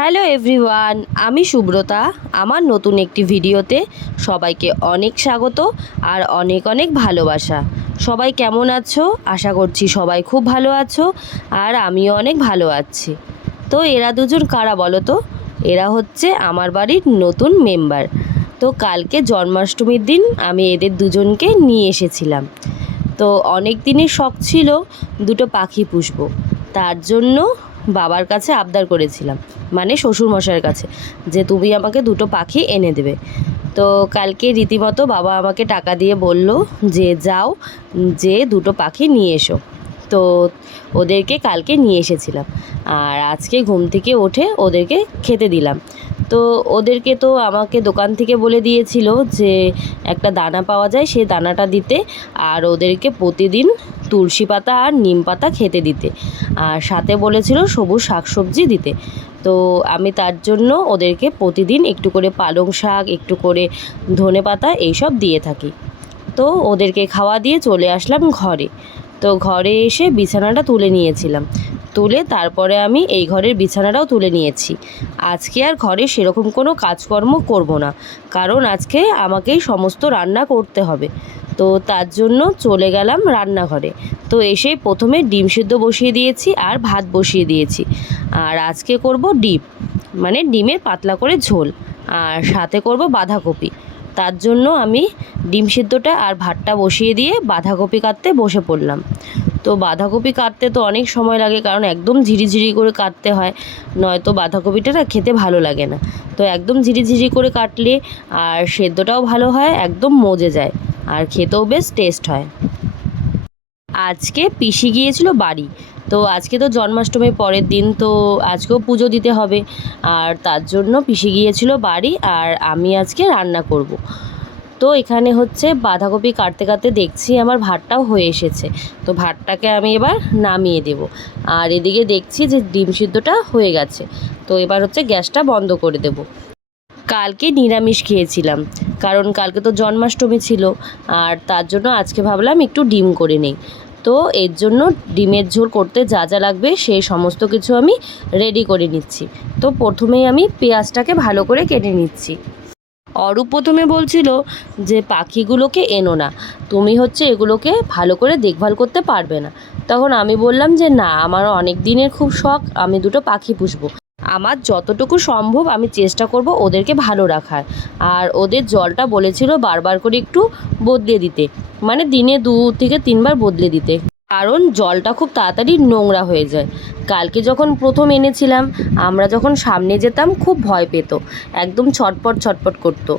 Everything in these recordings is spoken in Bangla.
হ্যালো এভরিওয়ান, আমি সুব্রতা। আমার নতুন একটি ভিডিওতে সবাইকে অনেক স্বাগত আর অনেক অনেক ভালোবাসা। সবাই কেমন আছো? আশা করছি সবাই খুব ভালো আছো আর আমিও অনেক ভালো আছি। তো এরা দুজন কারা বলো তো? এরা হচ্ছে আমার বাড়ির নতুন মেম্বার। তো কালকে জন্মাষ্টমীর দিন আমি এদের দুজনকে নিয়ে এসেছিলাম। তো অনেক দিনের শখ ছিল দুটো পাখি পুষবো। তার জন্য বাবার কাছে আবদার করেছিলাম মানে শ্বশুরমশাইয়ের কাছে, যে তুমি আমাকে দুটো পাখি এনে দেবে। তো কালকে রীতিমতো বাবা আমাকে টাকা দিয়ে বলল যে, যাও, যে দুটো পাখি নিয়ে এসো। তো ওদেরকে কালকে নিয়ে এসেছিলাম। আর আজকে ঘুম থেকে উঠে ওদেরকে খেতে দিলাম। তো ওদেরকে তো আমাকে দোকান থেকে বলে দিয়েছিল যে একটা দানা পাওয়া যায় সেই দানাটা দিতে আর ওদেরকে প্রতিদিন তুলসী পাতা আর নিম পাতা খেতে দিতে। আর সাথে বলেছিল সবুজ শাকসবজি দিতে। তো আমি তার জন্য ওদেরকে প্রতিদিন একটু করে পালং শাক, একটু করে ধনে পাতা এইসব দিয়ে থাকি। তো ওদেরকে খাওয়া দিয়ে চলে আসলাম ঘরে। তো ঘরে এসে বিছানাটা তুলে নিয়েছিলাম। তুলে তারপরে আমি এই ঘরের বিছানাটাও তুলে নিয়েছি। আজকে আর ঘরে সেরকম কোনো কাজকর্ম করব না, কারণ আজকে আমাকেই সমস্ত রান্না করতে হবে। তো তার জন্য চলে গেলাম রান্নাঘরে। তো এসে প্রথমে ডিম সিদ্ধ বসিয়ে দিয়েছি আর ভাত বসিয়ে দিয়েছি। আর আজকে করব ডিম মানে ডিমের পাতলা করে ঝোল। আর সাথে করব বাঁধাকপি। তার জন্য আমি ডিম সিদ্ধটা আর ভাতটা বসিয়ে দিয়ে বাঁধাকপি কাটতে বসে পড়লাম। তো বাঁধাকপি কাটতে তো অনেক সময় লাগে, কারণ একদম ঝিরিঝিরি করে কাটতে হয়, নয়তো বাঁধাকপিটা না খেতে ভালো লাগে না। তো একদম ঝিরিঝিরি করে কাটলে আর সেদ্ধটাও ভালো হয়, একদম মজে যায়, আর খেতেও বেশ টেস্ট হয়। আজকে পিসি গিয়েছিল বাড়ি তো আজকে তো জন্মাষ্টমীর পরের দিন, তো আজকেও পুজো দিতে হবে। আর তার জন্য পিসি গিয়েছিল বাড়ি, আর আমি আজকে রান্না করব। তো এখানে হচ্ছে বাঁধাকপি কাটতে কাটতে দেখছি আমার ভাতটাও হয়ে এসেছে। তো ভাতটাকে আমি এবার নামিয়ে দেব। আর এদিকে দেখছি যে ডিম সিদ্ধটা হয়ে গেছে। তো এবার হচ্ছে গ্যাসটা বন্ধ করে দেব। কালকে নিরামিষ খেয়েছিলাম, কারণ কালকে তো জন্মাষ্টমী ছিল। আর তার জন্য আজকে ভাবলাম একটু ডিম করে নেই। তো এর জন্য ডিমের ঝোল করতে যা যা লাগবে সেই সমস্ত কিছু আমি রেডি করে নিচ্ছি। তো প্রথমেই আমি পেঁয়াজটাকে ভালো করে কেটে নিচ্ছি। অরূপ প্রথমে বলছিল যে, পাখিগুলোকে এনো না। তুমি হচ্ছে এগুলোকে ভালো করে দেখভাল করতে পারবে না। তখন আমি বললাম যে, না আমার অনেক দিনের খুব শখ, আমি দুটো পাখি পুষবো। আমার যতটুকু সম্ভব আমি চেষ্টা করব ওদেরকে ভালো রাখার। আর ওদের জলটা বলেছিল বারবার করে একটু বদলে দিতে। মানে দিনে দু থেকে তিনবার বদলে দিতে। কারণ জলটা খুব তাড়াতাড়ি নোংরা হয়ে যায়। কালকে যখন প্রথম এনেছিলাম, আমরা যখন সামনে যেতাম, খুব ভয় পেত। একদম ছটপট ছটপট করতো।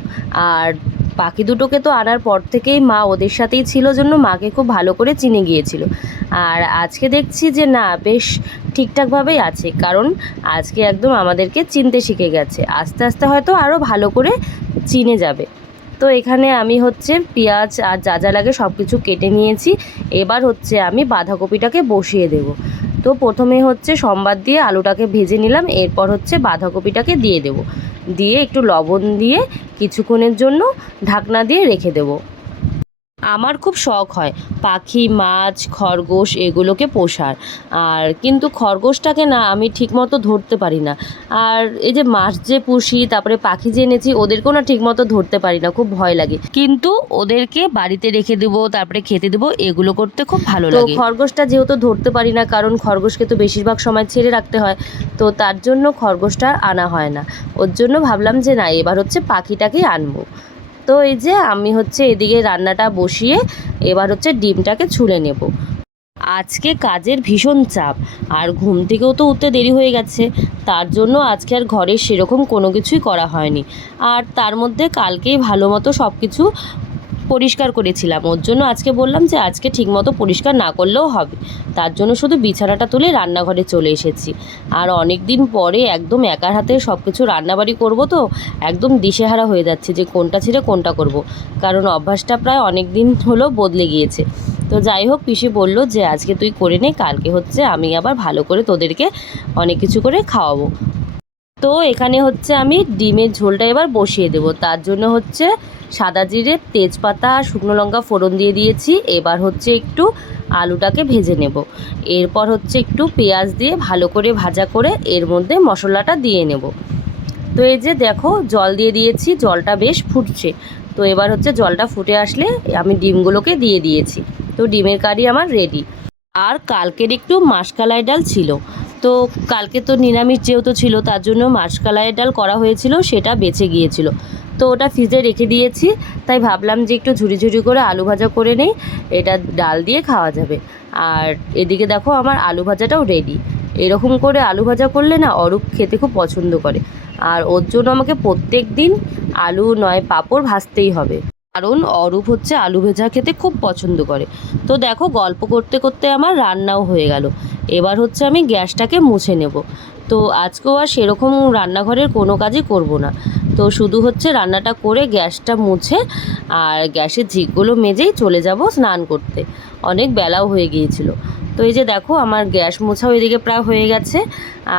আর পাখি দুটোকে তো আনার পর থেকেই মা ওদের সাথেই ছিল জন্য মাকে খুব ভালো করে চিনে গিয়েছিল। আর আজকে দেখছি যে না, বেশ ঠিকঠাকভাবেই আছে, কারণ আজকে একদম আমাদেরকে চিনতে শিখে গেছে। আস্তে আস্তে হয়তো আরও ভালো করে চিনে যাবে। তো এখানে আমি হচ্ছে পেঁয়াজ আর যা যা লাগে সব কিছু কেটে নিয়েছি। এবার হচ্ছে আমি বাঁধাকপিটাকে বসিয়ে দেব। তো প্রথমে হচ্ছে সম্বাদ দিয়ে আলুটাকে ভেজে নিলাম, এরপর হচ্ছে বাঁধাকপিটাকে দিয়ে দেব। দিয়ে একটু লবণ দিয়ে কিছুক্ষণের জন্য ঢাকনা দিয়ে রেখে দেবো। আমার খুব শখ হয়। পাখি মাছ খরগোশ এগুলোকে পোষার। আর কিন্তু খরগোশটাকে না আমি ঠিকমতো ধরতে পারি না। আর এই যে মাছ যে পুষি তারপরে পাখি যে এনেছি ওদেরকেও না ঠিকমতো ধরতে পারি না খুব ভয় লাগে। কিন্তু ওদেরকে বাড়িতে রেখে দেবো তারপরে খেতে দেবো এগুলো করতে খুব ভালো লাগে। খরগোশটা যেহেতু ধরতে পারি না কারণ খরগোশকে তো বেশিরভাগ সময় ছেড়ে রাখতে হয় তো তার জন্য খরগোশটা আনা হয় না। ওর জন্য ভাবলাম যে না এবার হচ্ছে পাখিটাকেই আনব। তো এই যে আমি হচ্ছে এদিকে রান্নাটা বসিয়ে এবার হচ্ছে ডিমটাকে ছুলে নেব। আজকে কাজের ভীষণ চাপ, আর ঘুম থেকেও তো উঠতে দেরি হয়ে গেছে, তার জন্য আজকে আর ঘরে সেরকম কোনো কিছুই করা হয়নি। আর তার মধ্যে কালকেই ভালো মতো সব কিছু পরিষ্কার করেছিলাম। ওর জন্য আজকে বললাম যে আজকে ঠিকমতো পরিষ্কার না করলেও হবে। তার জন্য শুধু বিছানাটা তুলে রান্নাঘরে চলে এসেছি। আর অনেক দিন পরে একদম একার হাতে সব কিছু রান্নাবাড়ি করব তো, একদম দিশেহারা হয়ে যাচ্ছে যে কোনটা ছেড়ে কোনটা করব। কারণ অভ্যাসটা প্রায় অনেক দিন হলো বদলে গিয়েছে। তো যাই হোক, পিসি বলল যে আজকে তুই করে নে, কালকে হচ্ছে আমি আবার ভালো করে তোদেরকে অনেক কিছু করে খাওয়াবো। তো এখানে হচ্ছে আমি ডিমের ঝোলটা এবার বসিয়ে দেব। তার জন্য হচ্ছে সাদা জিরে, তেজপাতা আর শুকনো লঙ্কা ফোড়ন দিয়ে দিয়েছি। এবার হচ্ছে একটু আলুটাকে ভেজে নেব। এরপর হচ্ছে একটু পেঁয়াজ দিয়ে ভালো করে ভাজা করে এর মধ্যে মশলাটা দিয়ে নেব। তো এই যে দেখো, জল দিয়ে দিয়েছি, জলটা বেশ ফুটছে। তো এবার হচ্ছে জলটা ফুটে আসলে আমি ডিমগুলোকে দিয়ে দিয়েছি। তো ডিমের কারি আমার রেডি। আর কালকের একটু মাসকালাই ডাল ছিল। তো কালকে তো নিরামিষ যেহেতু ছিল, তার জন্য মাসকালাই ডাল করা হয়েছিল, সেটা বেঁচে গিয়েছিল। তো ওটা ফ্রিজে রেখে দিয়েছি, তাই ভাবলাম যে একটু ঝুড়ি ঝুড়ি করে আলু ভাজা করে নেই, এটা ডাল দিয়ে খাওয়া যাবে। আর এদিকে দেখো আমার আলু ভাজাটাও রেডি এরকম করে আলু ভাজা করলে না অরূপ খেতে খুব পছন্দ করে। আর ওর জন্য আমাকে প্রত্যেক দিন আলু নয়, পাঁপড় ভাজতেই হবে। কারণ অরূপ হচ্ছে আলু ভেজা খেতে খুব পছন্দ করে। তো দেখো গল্প করতে করতে আমার রান্নাও হয়ে গেল। এবার হচ্ছে আমি গ্যাসটাকে মুছে নেব। তো আজকেও আর সেরকম রান্নাঘরের কোনো কাজই করব না। তো শুধু হচ্ছে রান্নাটা করে গ্যাসটা মুছে আর গ্যাসের ঝিকগুলো মেজেই চলে যাব স্নান করতে। অনেক বেলাও হয়ে গিয়েছিল। তো এই যে দেখো আমার গ্যাস মোছাও এদিকে প্রায় হয়ে গেছে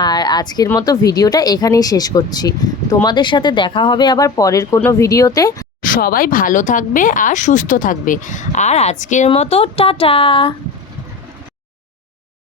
আর আজকের মতো ভিডিওটা এখানেই শেষ করছি। তোমাদের সাথে দেখা হবে আবার পরের কোনো ভিডিওতে। সবাই ভালো থাকবে আর সুস্থ থাকবে। আর আজকের মতো টাটা!